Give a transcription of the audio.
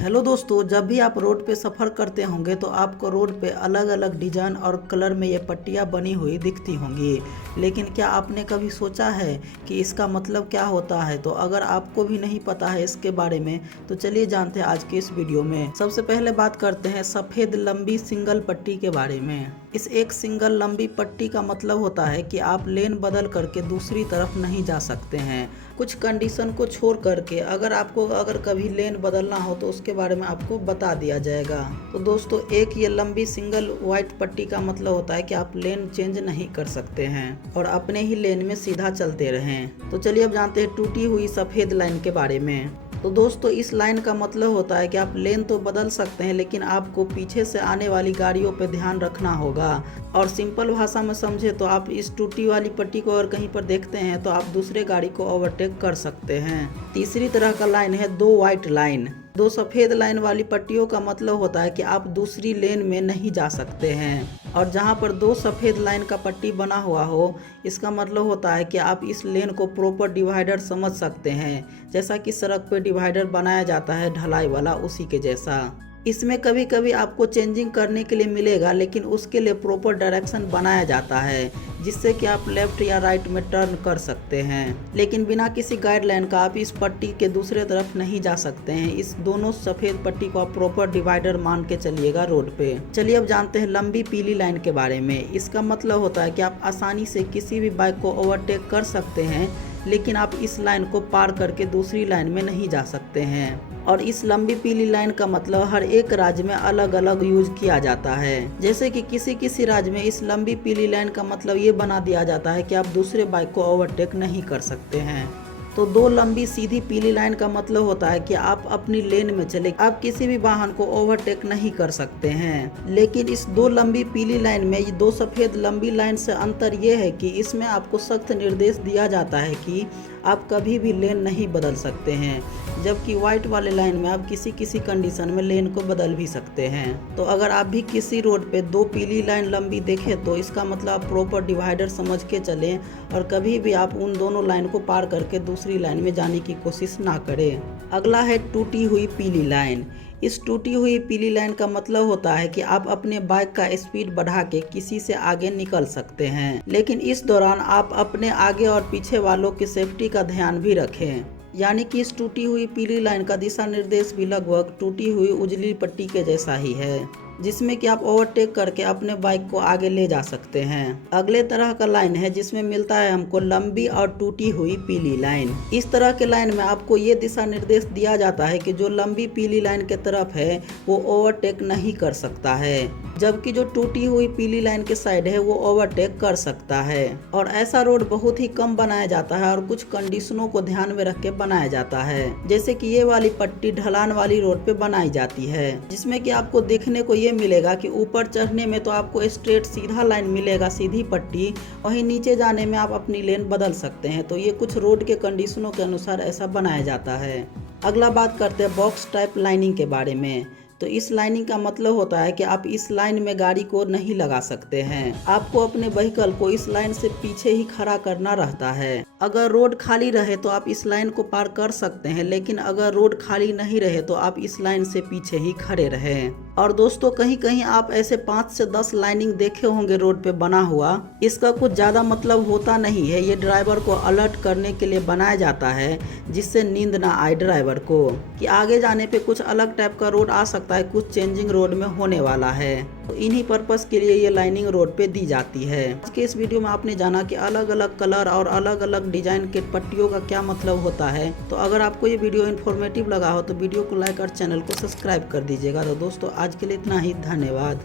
Hello दोस्तों, जब भी आप रोड पे सफ़र करते होंगे तो आपको रोड पे अलग अलग डिज़ाइन और कलर में ये पट्टियाँ बनी हुई दिखती होंगी। लेकिन क्या आपने कभी सोचा है कि इसका मतलब क्या होता है? तो अगर आपको भी नहीं पता है इसके बारे में तो चलिए जानते हैं आज के इस वीडियो में। सबसे पहले बात करते हैं सफ़ेद लंबी सिंगल पट्टी के बारे में। इस एक सिंगल लंबी पट्टी का मतलब होता है कि आप लेन बदल करके दूसरी तरफ नहीं जा सकते हैं। कुछ कंडीशन को छोड़ करके अगर कभी लेन बदलना हो तो उसके बारे में आपको बता दिया जाएगा। तो दोस्तों, एक ये लंबी सिंगल वाइट पट्टी का मतलब होता है कि आप लेन चेंज नहीं कर सकते हैं और अपने ही लेन में सीधा चलते रहें। तो चलिए अब जानते हैं टूटी हुई सफ़ेद लाइन के बारे में। तो दोस्तों, इस लाइन का मतलब होता है कि आप लेन तो बदल सकते हैं लेकिन आपको पीछे से आने वाली गाड़ियों पर ध्यान रखना होगा। और सिंपल भाषा में समझे तो आप इस टूटी वाली पट्टी को अगर कहीं पर देखते हैं तो आप दूसरे गाड़ी को ओवरटेक कर सकते हैं। तीसरी तरह का लाइन है दो वाइट लाइन। दो सफ़ेद लाइन वाली पट्टियों का मतलब होता है कि आप दूसरी लेन में नहीं जा सकते हैं। और जहां पर दो सफ़ेद लाइन का पट्टी बना हुआ हो, इसका मतलब होता है कि आप इस लेन को प्रॉपर डिवाइडर समझ सकते हैं। जैसा कि सड़क पे डिवाइडर बनाया जाता है ढलाई वाला, उसी के जैसा। इसमें कभी कभी आपको चेंजिंग करने के लिए मिलेगा लेकिन उसके लिए प्रॉपर डायरेक्शन बनाया जाता है जिससे कि आप लेफ्ट या राइट में टर्न कर सकते हैं। लेकिन बिना किसी गाइडलाइन का आप इस पट्टी के दूसरे तरफ नहीं जा सकते हैं। इस दोनों सफ़ेद पट्टी को आप प्रॉपर डिवाइडर मान के चलिएगा रोड पे। चलिए अब जानते हैं लंबी पीली लाइन के बारे में। इसका मतलब होता है कि आप आसानी से किसी भी बाइक को ओवरटेक कर सकते हैं लेकिन आप इस लाइन को पार करके दूसरी लाइन में नहीं जा सकते हैं। और इस लंबी पीली लाइन का मतलब हर एक राज्य में अलग अलग यूज किया जाता है। जैसे कि किसी राज्य में इस लंबी पीली लाइन का मतलब ये बना दिया जाता है कि आप दूसरे बाइक को ओवरटेक नहीं कर सकते हैं। तो दो लंबी सीधी पीली लाइन का मतलब होता है कि आप अपनी लेन में चले, आप किसी भी वाहन को ओवरटेक नहीं कर सकते हैं। लेकिन इस दो लंबी पीली लाइन में ये दो सफ़ेद लंबी लाइन से अंतर ये है कि इसमें आपको सख्त निर्देश दिया जाता है कि आप कभी भी लेन नहीं बदल सकते हैं, जबकि व्हाइट वाले लाइन में आप किसी कंडीशन में लेन को बदल भी सकते हैं। तो अगर आप भी किसी रोड पे दो पीली लाइन लंबी देखें तो इसका मतलब आप प्रॉपर डिवाइडर समझ के चलें और कभी भी आप उन दोनों लाइन को पार करके दूसरी लाइन में जाने की कोशिश ना करें। अगला है टूटी हुई पीली लाइन। इस टूटी हुई पीली लाइन का मतलब होता है कि आप अपने बाइक का स्पीड बढ़ा के किसी से आगे निकल सकते हैं, लेकिन इस दौरान आप अपने आगे और पीछे वालों की सेफ्टी का ध्यान भी रखें। यानी कि इस टूटी हुई पीली लाइन का दिशा निर्देश भी लगभग टूटी हुई उजली पट्टी के जैसा ही है, जिसमें कि आप ओवरटेक करके अपने बाइक को आगे ले जा सकते हैं। अगले तरह का लाइन है जिसमें मिलता है हमको लंबी और टूटी हुई पीली लाइन। इस तरह के लाइन में आपको ये दिशा निर्देश दिया जाता है कि जो लंबी पीली लाइन के तरफ है वो ओवरटेक नहीं कर सकता है, जबकि जो टूटी हुई पीली लाइन के साइड है वो ओवरटेक कर सकता है। और ऐसा रोड बहुत ही कम बनाया जाता है और कुछ कंडीशनों को ध्यान में रख के बनाया जाता है। जैसे कि ये वाली पट्टी ढलान वाली रोड पे बनाई जाती है, जिसमें कि आपको देखने को ये मिलेगा कि ऊपर चढ़ने में तो आपको स्ट्रेट सीधा लाइन मिलेगा, सीधी पट्टी, वहीं नीचे जाने में आप अपनी लेन बदल सकते हैं। तो ये कुछ रोड के कंडीशनों के अनुसार ऐसा बनाया जाता है। अगला बात करते हैं बॉक्स टाइप लाइनिंग के बारे में। तो इस लाइनिंग का मतलब होता है कि आप इस लाइन में गाड़ी को नहीं लगा सकते हैं। आपको अपने व्हीकल को इस लाइन से पीछे ही खड़ा करना रहता है। अगर रोड खाली रहे तो आप इस लाइन को पार कर सकते हैं, लेकिन अगर रोड खाली नहीं रहे तो आप इस लाइन से पीछे ही खड़े रहें। और दोस्तों, कहीं कहीं आप ऐसे 5 से 10 लाइनिंग देखे होंगे रोड पे बना हुआ। इसका कुछ ज़्यादा मतलब होता नहीं है, ये ड्राइवर को अलर्ट करने के लिए बनाया जाता है जिससे नींद ना आए ड्राइवर को कि आगे जाने पे कुछ अलग टाइप का रोड आ सकता है, कुछ चेंजिंग रोड में होने वाला है। तो इन्हीं पर्पस के लिए ये लाइनिंग रोड पे दी जाती है। आज के इस वीडियो में आपने जाना कि अलग अलग कलर और अलग अलग डिजाइन के पट्टियों का क्या मतलब होता है। तो अगर आपको ये वीडियो इन्फॉर्मेटिव लगा हो तो वीडियो को लाइक और चैनल को सब्सक्राइब कर दीजिएगा। तो दोस्तों, आज के लिए इतना ही, धन्यवाद।